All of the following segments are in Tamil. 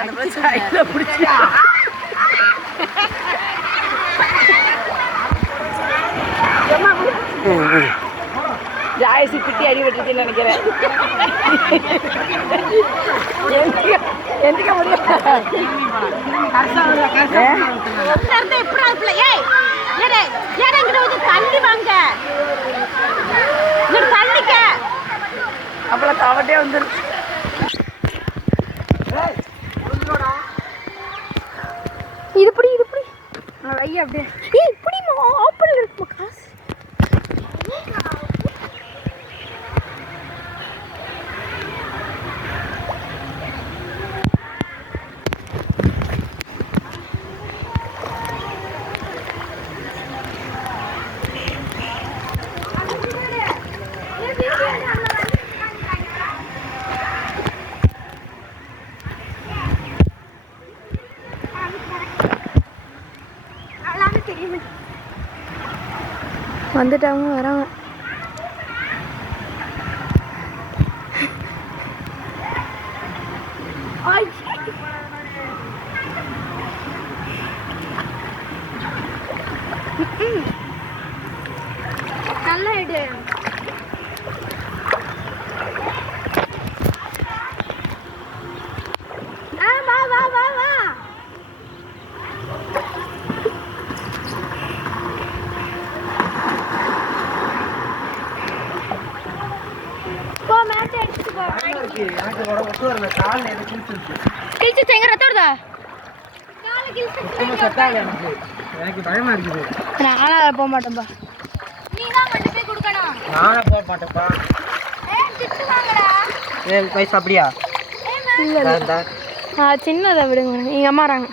அந்த சைடில் பிடிச்சி. ஜாயசி திட்டி அடிபட்டுச்சுன்னு நினைக்கிறேன். எந்திக்க எந்திக்க முடியும் இருந்து எப்படி அதுக்குள்ள ஏய் ஏடே அப்படியே ஏய் இப்படி வந்துட்டாங்க வராங்க. நல்லா எடு ஆ வா வா வா வா போ மேட்ச் அடிச்சுட்டு போ எனக்கு உடம்பு ஒத்து வரல கால் எனக்கு கிழிச்சிருச்சு கிழிச்சு எங்க ரத்தம் வருதா? கால கிழிச்சு சுத்தமாக செட் ஆகல எனக்கு. எனக்கு பயமா இருக்குது. நானா போக மாட்டேன்பா. நீ தான் கொண்டு போய் கொடுக்கணும். நானே போக மாட்டேன்ப்பா ஏய் திட்டு வாங்கடா. ஏ பைசா அப்படியா இல்ல இந்தா. ஆ சின்னதை விடுங்க. எங்க அம்மா வராங்க.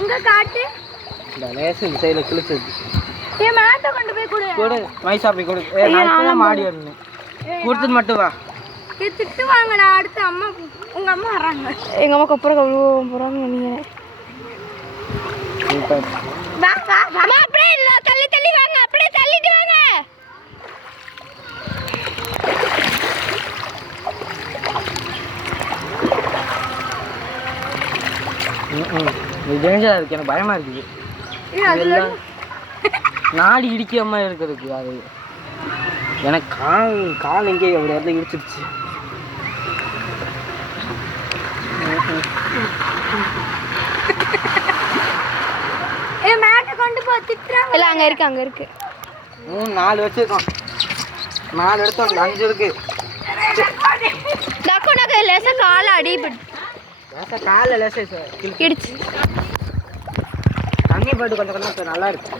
எங்க காட்டு? இந்த லேசு இந்த சைடில் கிழிச்சது ஏன் மேட்டை கொண்டு போய் கொடு. கொடு மைசா போய் கொடு. ஏ நான் மாடி வரணும். கொடுத்துட்டு மட்டும் வா. ஏய் திட்டு வாங்கடா அடுத்து அம்மா உங்க அம்மா வராங்க எங்க அம்மா கொப்பரை கழுவ போறாங்க நீங்க வா வா வா. அம்மா அப்படியே இல்ல தள்ளி தள்ளி வாங்க அப்படியே தள்ளிட்டு வாங்க. ம், ம். இது டேஞ்சராக இருக்கு எனக்கு பயமா இருக்குது நாடி இடிக்கிற மாதிரி இருக்கிறதுக்கு அது. எனக்கு கால் கால் எங்கேயோ அப்படி இடத்துல இடிச்சிருச்சு இல்ல அங்க இருக்கு அங்க இருக்கு. மூணு நாலு வச்சிருக்கோம். நாலு எடுத்தோம் அஞ்சு இருக்கு. டக்கு நகை லேசா கால அடிபட்டு லேசா காலில் லேசா கிழிச்சு இடிச்சு. தண்ணி போட்டு கொஞ்சம் கொஞ்சம் நல்லா இருக்கு.